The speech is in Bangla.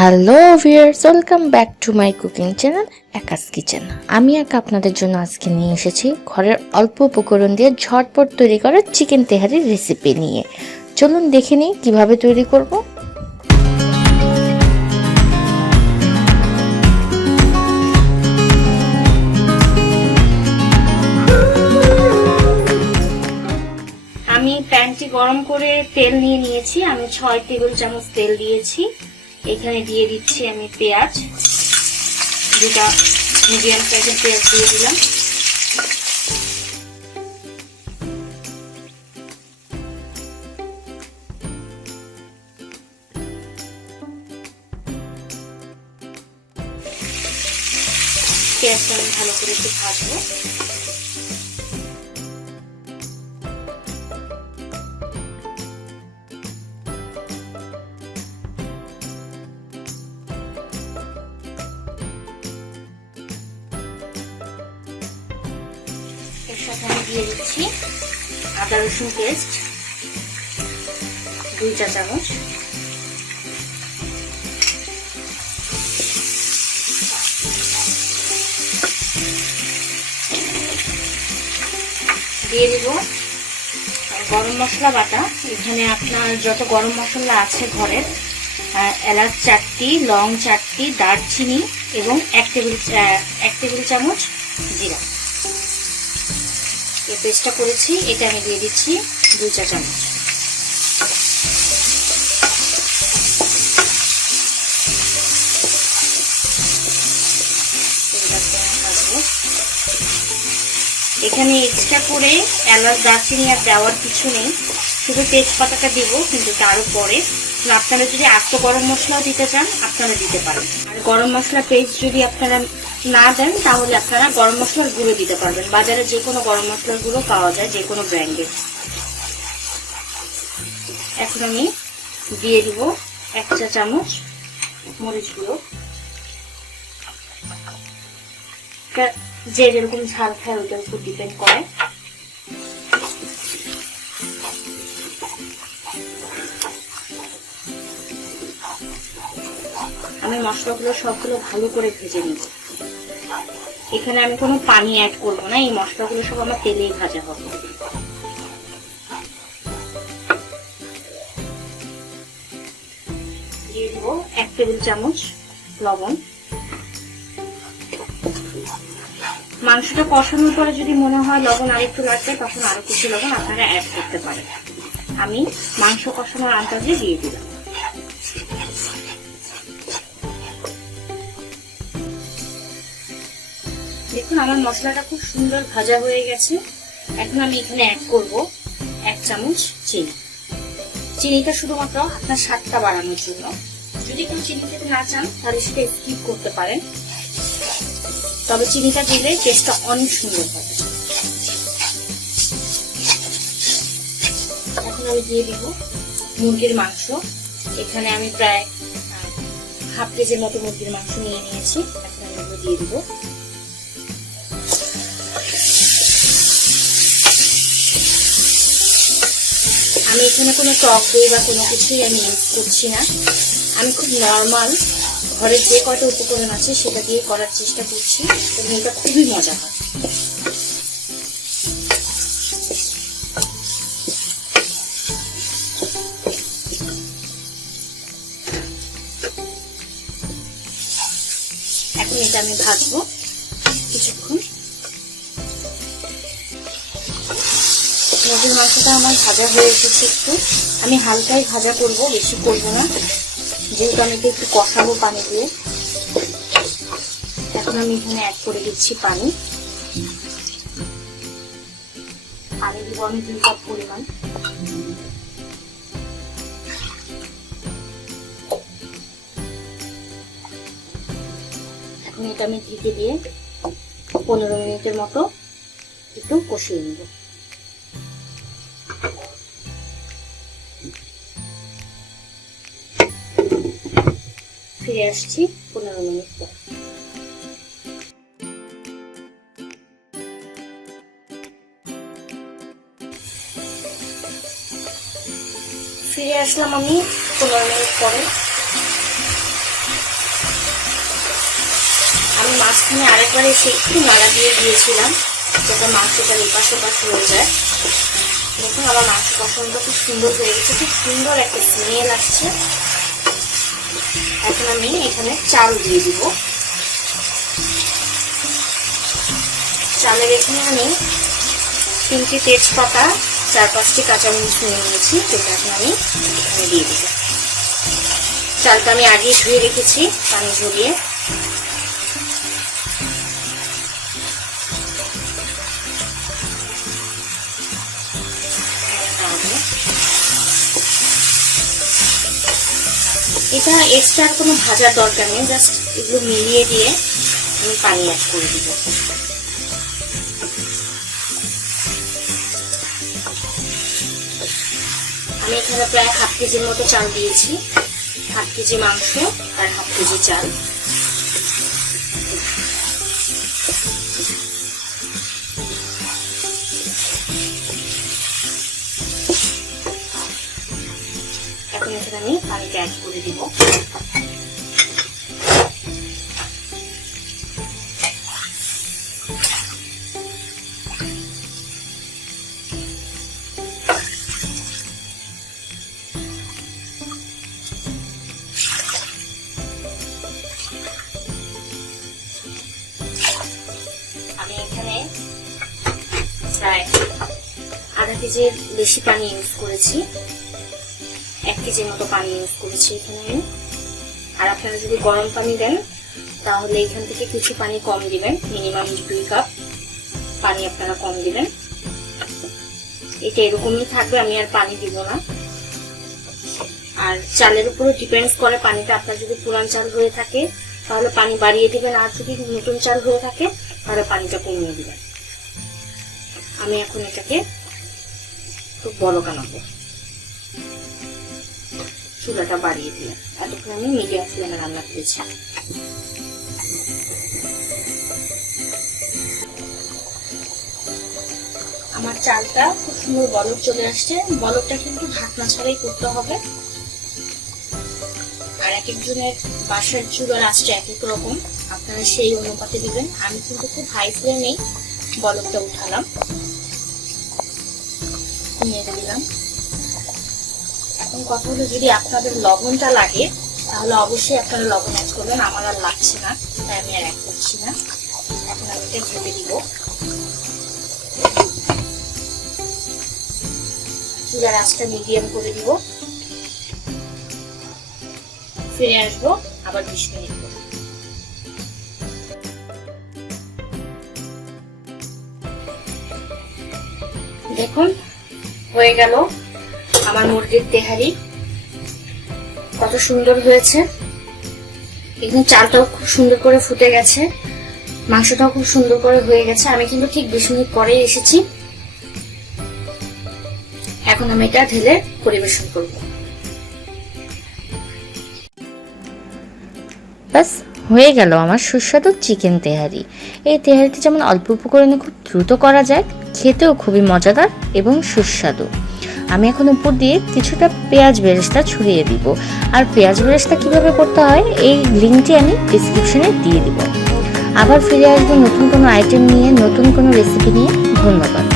Hello viewers, welcome back to my cooking channel একাস কিচেন। আমি আপনাদের জন্য আজকে নিয়ে এসেছি ঘরের অল্প উপকরণ দিয়ে ঝটপট তৈরি করা চিকেন তেহারির রেসিপি নিয়ে। চলুন দেখে নিই কীভাবে তৈরি করব। আমি প্যানটি গরম করে তেল নিয়ে নিয়েছি। আমি 6 টেবিল চামচ তেল দিয়েছি। এখানে দিয়ে দিচ্ছি আমি পেঁয়াজ, দুটা মিডিয়াম সাইজের পেঁয়াজ দিয়ে দিলাম। পেঁয়াজটা আমি ভালো করে একটু ভাজবো। এর সাথে আমি দিয়ে দিচ্ছি আদা রসুন পেস্ট 2 চা চামচ, দিয়ে দিব গরম মশলা বাটা। এখানে আপনার যত গরম মশলা আছে ঘরের, এলাচ 4টি, লং 4টি, দারচিনি এবং 1 টেবিল চামচ জিরা। এই পেস্টটা করেছি, এটা আমি দিয়ে দিচ্ছি 2 চা চামচ। এখানে এক্সট্রা করে এলাচ দারচিনি আর দেওয়ার কিছু নেই, শুধু তেজপাতাটা দিব, কিন্তু তার উপরে আপনারা যদি আস্ত গরম মশলাও দিতে চান আপনারা দিতে পারেন। আর গরম মশলা পেস্ট যদি আপনারা না দেন তাহলে আপনারা গরম মশলার গুঁড়ো দিতে পারবেন। বাজারে যে কোনো গরম মশলার গুঁড়ো পাওয়া যায়, যে কোনো ব্র্যান্ডের। এখন আমি দিয়ে দিব 1 চা চামচ মরিচ গুঁড়ো। যে যেরকম ঝাল খায় ওটার উপর ডিপেন্ড করে। আমি মশলাগুলো সবগুলো ভালো করে ভেজে নিব। এখানে আমি কোনো পানি অ্যাড করব না, এই মশলাগুলো সব আমার তেলেই ভাজা হবে। দিয়ে দিব 1 টেবিল চামচ লবণ। মাংসটা কষানোর পরে যদি মনে হয় লবণ আরেকটু লাগবে, তখন আরো কিছু লবণ আপনারা অ্যাড করতে পারেন। আমি মাংস কষানোর আন্দাজে দিয়ে দিলাম। দেখুন আমার মশলাটা খুব সুন্দর ভাজা হয়ে গেছে। এখন আমি এখানে অ্যাড করব 1 চামচ চিনি। চিনিটা শুধুমাত্র আপনার স্বাদটা বাড়ানোর জন্য। যদি কেউ চিনি খেতে না চান তাহলে সেটা স্কিপ করতে পারেন, তবে চিনিটা দিলে টেস্টটা অনেক সুন্দর হবে। এখন আমি দিয়ে দিব মুরগির মাংস। এখানে আমি প্রায় হাফ কেজির মতো মুরগির মাংস নিয়ে নিয়েছি। এখন আমি এগুলো দিয়ে দিব। আমি এখানে কোনো টক দই বা কোনো কিছুই আমি ইউজ করছি না। আমি খুব নর্মাল ঘরের যে কয়টা উপকরণ আছে সেটা দিয়ে করার চেষ্টা করছি, এবং এটা খুবই মজা হয়। এখন এটা আমি ভাজবো কিছুক্ষণ। মুরগির মাংসটা আমার ভাজা হয়ে এসেছে একটু। আমি হালকাই ভাজা করব, বেশি করব না, যেহেতু আমি একটু কষাবো পানি দিয়ে। এখন আমি এখানে অ্যাড করে দিচ্ছি পানি। পানি দিব আমি 2 কাপ পরিমাণ। এখন এটা আমি ঢেকে দিয়ে 15 মিনিটের মতো একটু কষিয়ে নেব। ফিরে আসছি 15 মিনিট পর। ফিরে আসলাম আমি 15 মিনিট পরে। আমি মাঝখানে আরেকবার এসে একটু নাড়া দিয়ে দিয়েছিলাম যাতে মাংসটা এপাশ ওপাশ হয়ে যায়। দেখুন আমার মাংস কষানোটা খুব সুন্দর হয়ে গেছে, খুব সুন্দর একটা স্মেল আসছে। এখন আমি এখানে চাল দিয়ে দিব। চালের এখানে আমি 3টি তেজপাতা, 4-5টি কাঁচামরিচ নিয়ে নিয়েছি, যেটা এখন আমি এখানে দিয়ে দিব। চালটা আমি আগে ধুয়ে রেখেছি পানি ঝরিয়ে। এটা এক্সট্রা কোনো ভাজার দরকার নেই, জাস্ট এগুলো মিলিয়ে দিয়ে আমি পানি অ্যাড করে দিব। আমি এখানে প্রায় 1/2 কেজির মতো চাল দিয়েছি, 1/2 কেজি মাংস আর 1/2 কেজি চাল। এখন এখানে আমি পানিটা অ্যাড করে দিব। আমি এখানে প্রায় 1/2 কেজির বেশি পানি ইউজ করেছি, 1 কেজির মতো পানি ইউজ করেছি এখানে আমি। আর আপনারা যদি গরম পানি দেন তাহলে এখান থেকে কিছু পানি কম দিবেন, মিনিমাম 2 কাপ পানি আপনারা কম দিবেন। এটা এরকমই থাকবে, আমি আর পানি দিব না। আর চালের উপরে ডিপেন্ডস করে পানিটা। আপনার যদি পুরান চাল হয়ে থাকে তাহলে পানি বাড়িয়ে দিবেন, আর যদি নতুন চাল হয়ে থাকে তাহলে পানিটা কমিয়ে দিবেন। আমি এখন এটাকে খুব বড় বানাবো, চুলাটা বাড়িয়ে দিলাম। এতক্ষণ আমি মিডিয়াম ফ্লেমে রান্না করেছি। আমার চালটা খুব সুন্দর বলক চলে আসছে। বলকটা কিন্তু ঢাকনা ছাড়াই করতে হবে। আর এক একজনের বাসার চুলার আঁচটা এক এক রকম, আপনারা সেই অনুপাতে দিবেন। আমি কিন্তু খুব হাই ফ্লেমেই বলকটা উঠালাম, নেড়ে দিলাম। এখন কথা হলো, যদি আপনাদের লবণটা লাগে তাহলে অবশ্যই আপনারা লবণ অ্যাড করবেন। আমার আর লাগছে না, তাই আমি আর অ্যাড করছি না। এখন আমি এটা ঢেকে দিব। চুলার আঁচটা মিডিয়াম করে দিব। ফিরে আসবো আবার 20 মিনিট পরে। দেখুন হয়ে গেল আমার মুরগির তেহারি, কত সুন্দর হয়েছে। এখানে চালটাও খুব সুন্দর করে ফুটে গেছে, মাংসটাও খুব সুন্দর করে হয়ে গেছে। আমি কিন্তু ঠিক 20 মিনিট পরে এসেছি। এখন আমি এটা ঢেলে পরিবেশন করব। বাস হয়ে গেল আমার সুস্বাদু চিকেন তেহারি। এই তেহারিটি যেমন অল্প উপকরণে খুব দ্রুত করা যায়, খেতেও খুবই মজাদার এবং সুস্বাদু। আমি এখন উপর দিয়ে কিছুটা পেঁয়াজ বেরেস্তা ছড়িয়ে দিব। আর পেঁয়াজ বেরেস্তা কিভাবে করতে হয় এই লিঙ্কটি আমি ডেসক্রিপশনে দিয়ে দিব। আবার ফিরে আসবো নতুন কোনো আইটেম নিয়ে, নতুন কোনো রেসিপি নিয়ে। ধন্যবাদ।